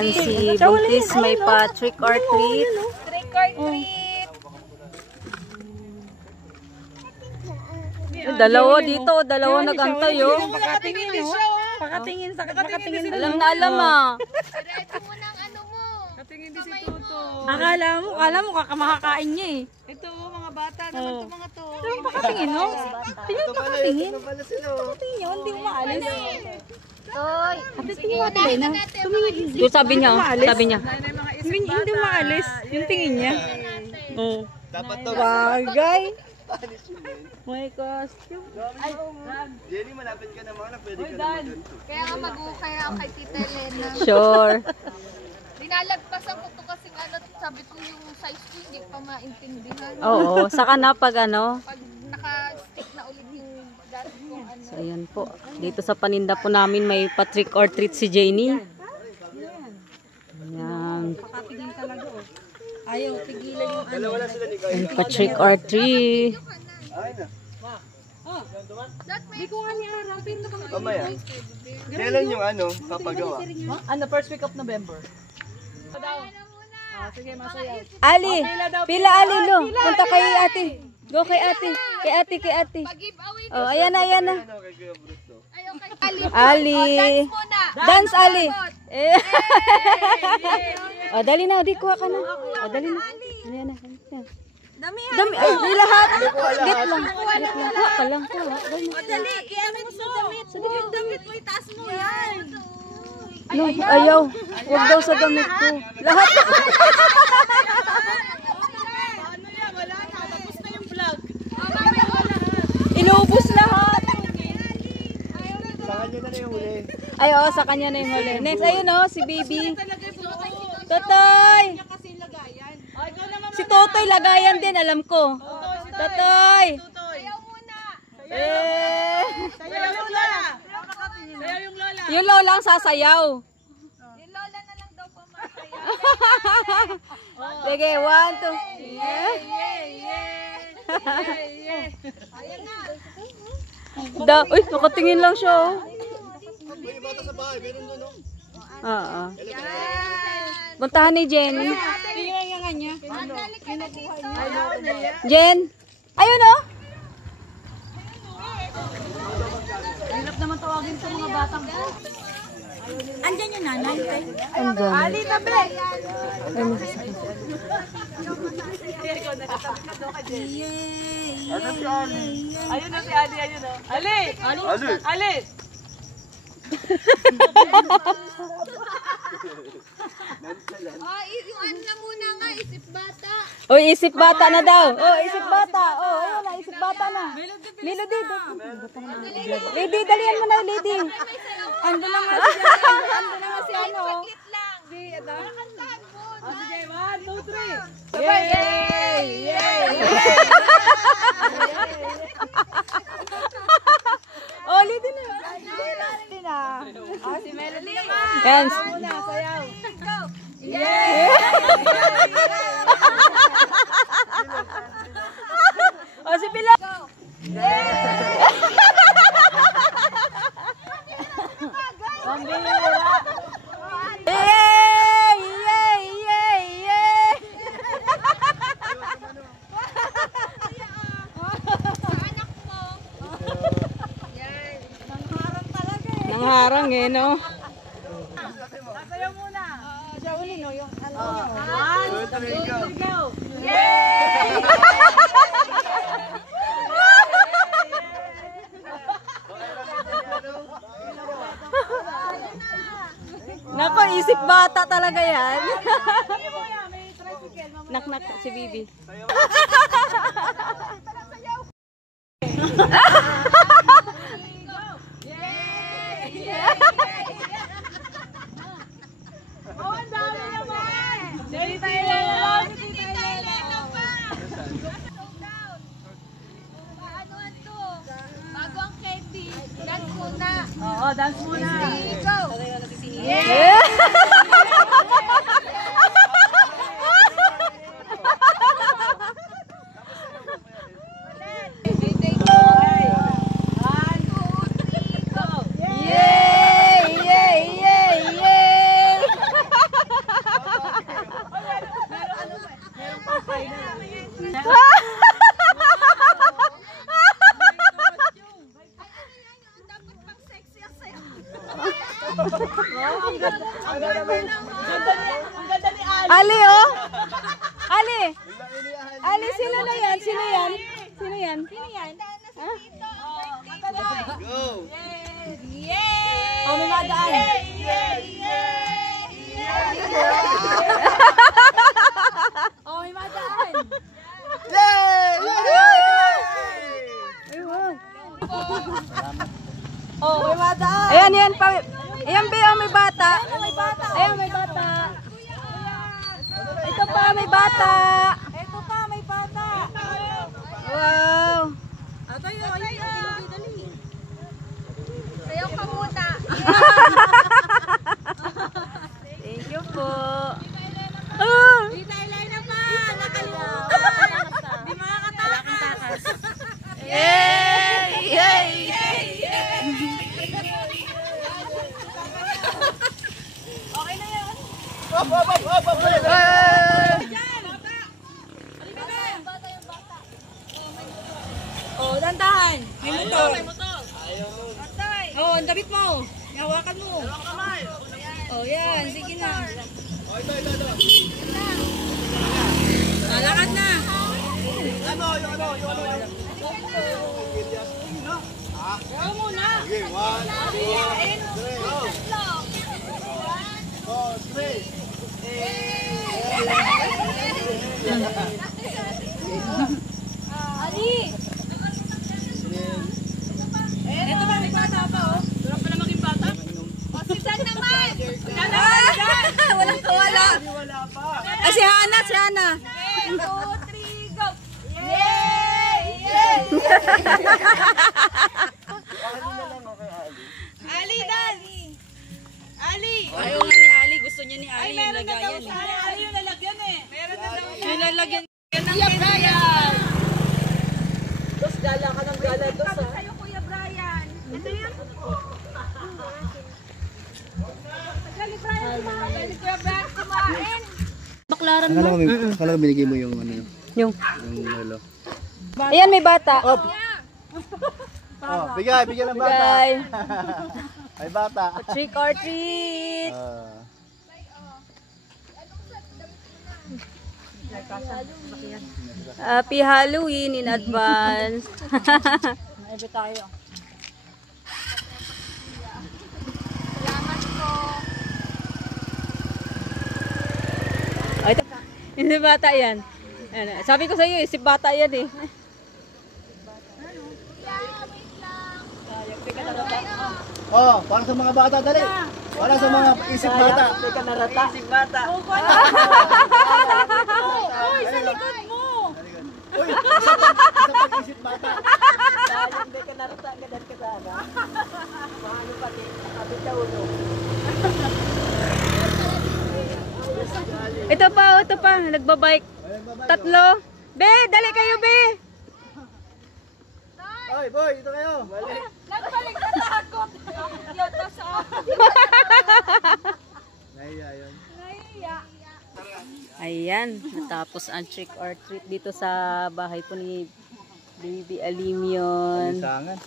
Si Buntis may pa trick or treat. Trick or treat. Dalawa dito, dalawa nagantay oh. Pakatingin Pakatingin sa pakatingin. Alam na alam ah. Diretso mo ng ano mo. Katingin din si Toto. Akala mo makakain niya eh. Ito mga bata naman to mga to. Pakatingin no? Tingin pakatingin. Pakatingin yun, hindi mo maalis. Toy. Tingin mo natin na. So sabi niya. Hindi maalis. Yung tingin niya. Oh. Dapat to. Bagay. May costume. Ay, Jenny, malapit ka naman na pwede ka naman ganito. Kaya nga mag-ukay ako kay Tita Elena. Sure. Dinalagpasan ko to kasi ano, sabi ko yung size ko hindi pa maintindihan. Oo, saka na pag ano. Pag naka-stick na ulit yung dati kong ano. So ayan po. Dito sa paninda po namin may pa trick or treat si Janie. Ayan. Pakatingin talaga oh. Ayaw, tigilan yung ano. Wala sila ni Kaya. Pa trick or treat. Ay na. Di ko nga niharapin na kami. Mamaya. Kailan yung ano, papagawa? ano, first week of November. Sige, masaya. Ali, pila Ali lo. Punta kay ate. Go kay ate. Kay ate. Pag-giveaway. Oh, ayan na. Ano kay Kuya Bruto? Ayaw kay Ali. Ali. Dance muna. Dance Ali. Eh. Oh, dali na, di kuha ka na. Oh, dali na. Ayan na. Dami. Ay, di lahat. Get lang. Kuha ka lang. Dali, i-ano mo sa damit. Yung damit mo, itaas mo yan. No, ayaw. Huwag daw sa damit ko. Lahat. Ano yan? Wala na. Tapos na yung vlog. Inubos lahat. Sa kanya na yung huli. Ay, oo, sa kanya na yung huli. Next, ayun oh, si Baby. Totoy. Si Totoy lagayan din, alam ko. Totoy. Ayaw muna. Eh. Sayaw yung lola. Sayaw yung lola. Yung lola ang sasayaw. Yung lola na lang daw po masaya. Sige, 1, 2. Uy, nakatingin lang siya oh. May bata sa bahay, meron doon no? Oo. Puntahan ni Jenny. Tingnan yung kanya. Dali ka na dito. Jen. Ayun oh. Hirap naman tawagin sa mga batang ko. Andyan yung nanay. Andun. Ali, tabi. Ano si Ali? Ayun na si Ali, ayun o. Ali! Ali! Ali! Oh, yung ano na muna nga, isip bata. Uy, isip bata na daw. Oh, isip bata. Oh, ayun na, isip bata na. Melody. Lady, dalihan mo na, Lady. Ando na nga si Ando na nga si ano. Saglit lang. Nakakantahan mo. O sige, 1, 2, 3. Yay! Oh, Lady na. Oh, si Melody naman. Yan. Muna, sayaw. Go. Oh, si Pilar. Nangharang eh, no? Sayaw muna. Siya uli no, yung ano. 1, 2, 3, go. Nako, isip bata talaga yan. Nak si Bibi. Oh, ang dami naman. Tita Elena. Tita Elena pa. Paanoan to? Bago ang candy. Dance muna. Oo, dance muna. Go. Yeah! Ang ganda ni Ali. Ali, oh. Ali. Ali, sino na yan? Sino yan? Sino yan? Sino yan? Go! Oh, may madaan. Oh, may madaan. Yay! Ayun. Oh, may madaan. Ayan, yan. Ayan, Be, oh, may bata. Ayan, may bata. Ito pa, may bata. Ito pa, may bata. Wow. Atayo, dali. Sayaw ka muna. Thank you po. Ah! Tita Elena pa, nakalimutan. Di makakatakas. Yay! Yay! Hop, hop, hop, hop, hop! Oh, dandahan. May motor. Oh, ang dabit mo. Hawakan mo. Oh, yan. Sige na. Lakad na. Okay, 1, 2, 3, go! 4, 3. Ito ba, may bata pa, oh. Wala pa na maging bata. Si Dan naman. Walang kawala. Ay, si Hana, si Hana. 1, 2, 3, go. Yay! Ali, Dan. Ali. Ayaw nga ni Ali. Gusto niya ni Ali yung Meron na daw lagayan. siya. Ali yung lalagyan eh. Meron na daw siya. Yung lalagyan. Dos, gala ka ng gala. Dos, ah. Sa'yo, Kuya Brian. Ito yan. Gali Brian kumain. Gali Kuya Brian kumain. Baklaran mo. Akala ko binigay mo yung ano, Yung. yung lolo. Ayan, may bata. Oh, bigay ng bata. Bigay. Ay, bata. Trick or treat. Happy Halloween in advance. Ebe tayo. Salamat po. Ay, hindi bata yan. Ayan, sabi ko sa iyo, isip bata yan eh. Oh, para sa mga bata, dali. Para sa mga isip bata. Teka, narata. Isip bata. Uy, sa likod mo. Uy, isa pang isip bata. Sayang, teka, narata. Ganyan ka sana. Paano pati? Nakabit sa ulo. Ito pa, nagbabike. Tatlo. Be, dali kayo, Be. Oy, boy, dito kayo. Balik. Nagbalik na sa ako. Yata sa Nahiya yun. Ayan, natapos ang trick or treat dito sa bahay po ni Baby Alimion. Lisangan.